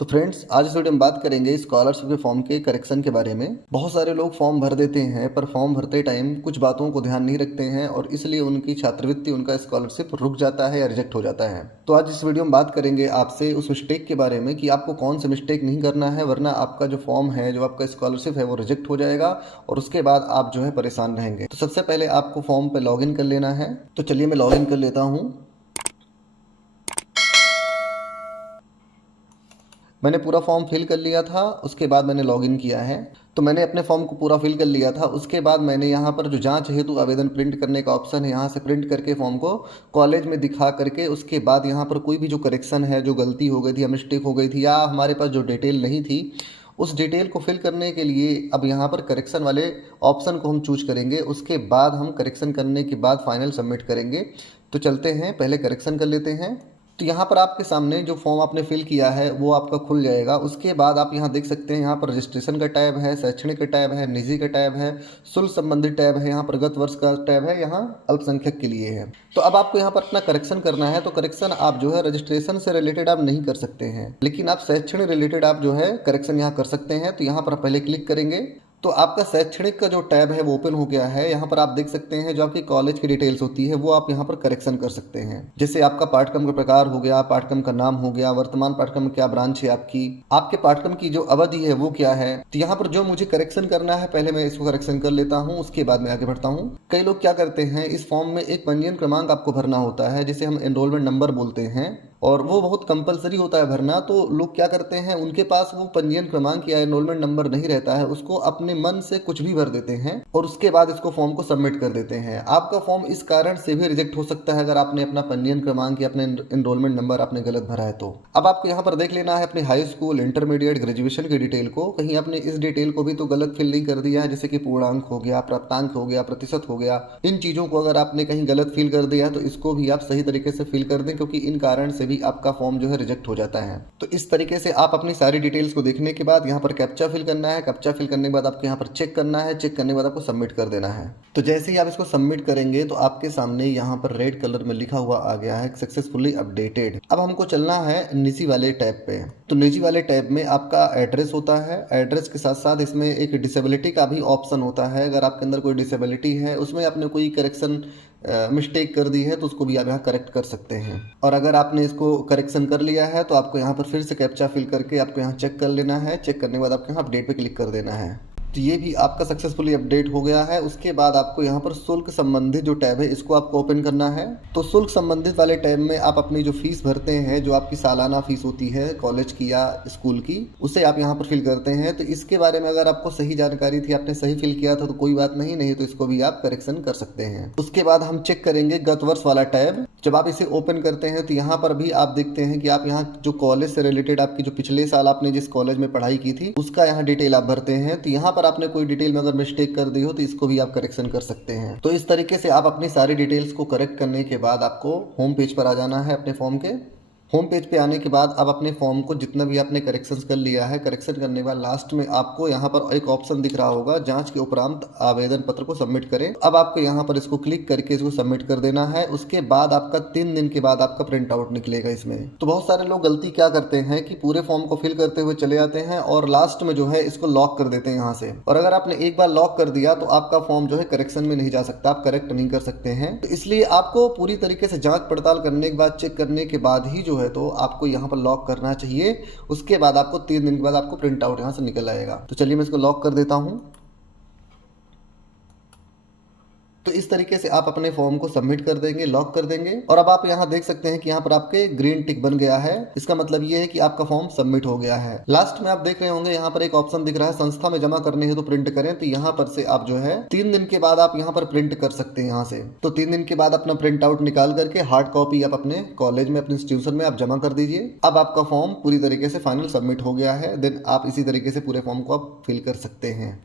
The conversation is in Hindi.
तो फ्रेंड्स, आज इस वीडियो में बात करेंगे स्कॉलरशिप के फॉर्म के करेक्शन के बारे में। बहुत सारे लोग फॉर्म भर देते हैं पर फॉर्म भरते टाइम कुछ बातों को ध्यान नहीं रखते हैं और इसलिए उनकी छात्रवृत्ति, उनका स्कॉलरशिप रुक जाता है या रिजेक्ट हो जाता है। तो आज इस वीडियो में बात करेंगे आपसे उस मिस्टेक के बारे में कि आपको कौन सी मिस्टेक नहीं करना है, वरना आपका जो फॉर्म है, जो आपका स्कॉलरशिप है, वो रिजेक्ट हो जाएगा और उसके बाद आप जो है परेशान रहेंगे। तो सबसे पहले आपको फॉर्म पे लॉगिन कर लेना है। तो चलिए मैं लॉगिन कर लेता हूँ। मैंने पूरा फॉर्म फिल कर लिया था, उसके बाद मैंने लॉगिन किया है। तो मैंने अपने फॉर्म को पूरा फिल कर लिया था। उसके बाद मैंने यहाँ पर जो जांच हेतु आवेदन प्रिंट करने का ऑप्शन है, यहाँ से प्रिंट करके फॉर्म को कॉलेज में दिखा करके उसके बाद यहाँ पर कोई भी जो करेक्शन है, जो गलती हो गई थी या मिस्टेक हो गई थी या हमारे पास जो डिटेल नहीं थी, उस डिटेल को फिल करने के लिए अब यहाँ पर करेक्शन वाले ऑप्शन को हम चूज करेंगे। उसके बाद हम करेक्शन करने के बाद फाइनल सबमिट करेंगे। तो चलते हैं, पहले करेक्शन कर लेते हैं। तो यहाँ पर आपके सामने जो फॉर्म आपने फिल किया है वो आपका खुल जाएगा। उसके बाद आप यहाँ देख सकते हैं, यहाँ पर रजिस्ट्रेशन का टैब है, शैक्षणिक का टैब है, निजी का टैब है, शुल्क संबंधित टैब है, यहाँ पर गत वर्ष का टैब है, यहाँ अल्पसंख्यक के लिए है। तो अब आपको यहाँ पर अपना करेक्शन करना है। तो करेक्शन आप जो है रजिस्ट्रेशन से रिलेटेड आप नहीं कर सकते हैं, लेकिन आप शैक्षणिक रिलेटेड आप जो है करेक्शन यहाँ कर सकते हैं। तो यहाँ पर पहले क्लिक करेंगे तो आपका शैक्षणिक का जो टैब है वो ओपन हो गया है। यहाँ पर आप देख सकते हैं जो आपकी कॉलेज की डिटेल्स होती है वो आप यहाँ पर करेक्शन कर सकते हैं। जैसे आपका पाठ्यक्रम का प्रकार हो गया, पाठ्यक्रम का नाम हो गया, वर्तमान पाठ्यक्रम में क्या ब्रांच है आपकी, आपके पाठ्यक्रम की जो अवधि है वो क्या है। तो यहाँ पर जो मुझे करेक्शन करना है, पहले मैं इसको करेक्शन कर लेता हूँ, उसके बाद मैं आगे बढ़ता हूँ। कई लोग क्या करते हैं, इस फॉर्म में एक पंजीयन क्रमांक आपको भरना होता है, जिसे हम एनरोलमेंट नंबर बोलते हैं, और वो बहुत कंपलसरी होता है भरना। तो लोग क्या करते हैं, उनके पास वो पंजीयन क्रमांक या एनरोलमेंट नंबर नहीं रहता है, उसको अपने मन से कुछ भी भर देते हैं और उसके बाद इसको फॉर्म को सबमिट कर देते हैं। आपका फॉर्म इस कारण से भी रिजेक्ट हो सकता है अगर आपने अपना पंजीयन क्रमांक या अपने एनरोलमेंट नंबर आपने गलत भरा है। तो अब आपको यहाँ पर देख लेना है अपने हाई स्कूल, इंटरमीडिएट, ग्रेजुएशन की डिटेल को। कहीं आपने इस डिटेल को भी तो गलत फिल नहीं कर दिया है, जैसे कि पूर्णांक हो गया, प्राप्तांक हो गया, प्रतिशत हो गया। इन चीजों को अगर आपने कहीं गलत फिल कर दिया तो इसको भी आप सही तरीके से फिल कर दें, क्योंकि इन कारण से भी आपका फॉर्म जो है रिजेक्ट हो जाता है। तो इस तरीके से आप अपनी सारी डिटेल्स को देखने के बाद यहाँ पर कैप्चा फिल करना है। कैप्चा फिल करने के बाद आपको यहाँ पर चेक करना है। चेक करने के बाद आपको सबमिट कर देना है। तो जैसे ही आप इसको सबमिट करेंगे तो आपके सामने यहाँ पर रेड कलर में लिखा हुआ आ गया है सक्सेसफुली अपडेटेड। अब हमको चलना है निजी वाले टैब पे। तो निजी वाले टैब में आपका एड्रेस होता है। एड्रेस के साथ साथ इसमें एक डिसेबिलिटी का भी ऑप्शन होता है। अगर आपके अंदर कोई डिसेबिलिटी है, उसमें आपने कोई करेक्शन मिस्टेक कर दी है, तो उसको भी आप यहाँ करेक्ट कर सकते हैं। और अगर आपने इसको करेक्शन कर लिया है तो आपको यहाँ पर फिर से कैप्चा फिल करके आपको यहाँ चेक कर लेना है। चेक करने के बाद आपको यहाँ अपडेट पे क्लिक कर देना है। तो ये भी आपका सक्सेसफुली अपडेट हो गया है। उसके बाद आपको यहाँ पर शुल्क संबंधित जो टैब है इसको आपको ओपन करना है। तो शुल्क संबंधित वाले टैब में आप अपनी जो फीस भरते हैं, जो आपकी सालाना फीस होती है कॉलेज की या स्कूल की, उसे आप यहाँ पर फिल करते हैं। तो इसके बारे में अगर आपको सही जानकारी थी, आपने सही फिल किया था तो कोई बात नहीं तो इसको भी आप करेक्शन कर सकते हैं। उसके बाद हम चेक करेंगे गत वर्ष वाला टैब। जब आप इसे ओपन करते हैं तो यहाँ पर भी आप देखते हैं कि आप यहाँ जो कॉलेज से रिलेटेड आपकी जो पिछले साल आपने जिस कॉलेज में पढ़ाई की थी उसका यहाँ डिटेल आप भरते हैं। तो यहाँ पर आपने कोई डिटेल में अगर मिस्टेक कर दी हो तो इसको भी आप करेक्शन कर सकते हैं। तो इस तरीके से आप अपनी सारी डिटेल्स को करेक्ट करने के बाद आपको होम पेज पर आ जाना है। अपने फॉर्म के होम पेज पे आने के बाद अब अपने फॉर्म को जितना भी आपने करेक्शंस कर लिया है, करेक्शन करने के बाद लास्ट में आपको यहाँ पर एक ऑप्शन दिख रहा होगा, जांच के उपरांत आवेदन पत्र को सबमिट करें। अब आपको यहाँ पर इसको क्लिक करके इसको सबमिट कर देना है। उसके बाद आपका 3 दिन के बाद आपका प्रिंट आउट निकलेगा इसमें। तो बहुत सारे लोग गलती क्या करते हैं कि पूरे फॉर्म को फिल करते हुए चले जाते हैं और लास्ट में जो है इसको लॉक कर देते हैं यहाँ से। और अगर आपने एक बार लॉक कर दिया तो आपका फॉर्म जो है करेक्शन में नहीं जा सकता, आप करेक्ट नहीं कर सकते हैं। तो इसलिए आपको पूरी तरीके से जांच पड़ताल करने के बाद, चेक करने के बाद ही जो है तो आपको यहाँ पर लॉक करना चाहिए। उसके बाद आपको 3 दिन के बाद आपको प्रिंट आउट यहाँ से निकल आएगा। तो चलिए मैं इसको लॉक कर देता हूँ। तो इस तरीके से आप अपने फॉर्म को सबमिट कर देंगे, लॉक कर देंगे। और अब आप यहाँ देख सकते हैं कि यहाँ पर आपके ग्रीन टिक बन गया है। इसका मतलब ये है कि आपका फॉर्म सबमिट हो गया है। लास्ट में आप देख रहे होंगे यहाँ पर एक ऑप्शन दिख रहा है संस्था में जमा करने है तो प्रिंट करें। तो यहाँ पर से आप जो है 3 दिन के बाद आप यहाँ पर प्रिंट कर सकते हैं यहाँ से। तो 3 दिन के बाद अपना प्रिंट आउट निकाल करके हार्ड कॉपी आप अपने कॉलेज में, अपने इंस्टीट्यूशन में आप जमा कर दीजिए। अब आपका फॉर्म पूरी तरीके से फाइनल सबमिट हो गया है। देन आप इसी तरीके से पूरे फॉर्म को आप फिल कर सकते हैं।